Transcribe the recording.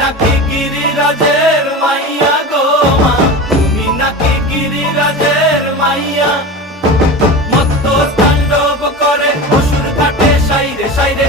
নাকি গিরিরাজের মাইয়া গো মা, তুমি নাকি গিরিরাজের মাইয়া। মত্ত তাণ্ডব করে অসুর ঘাটে সাইরে সাইরে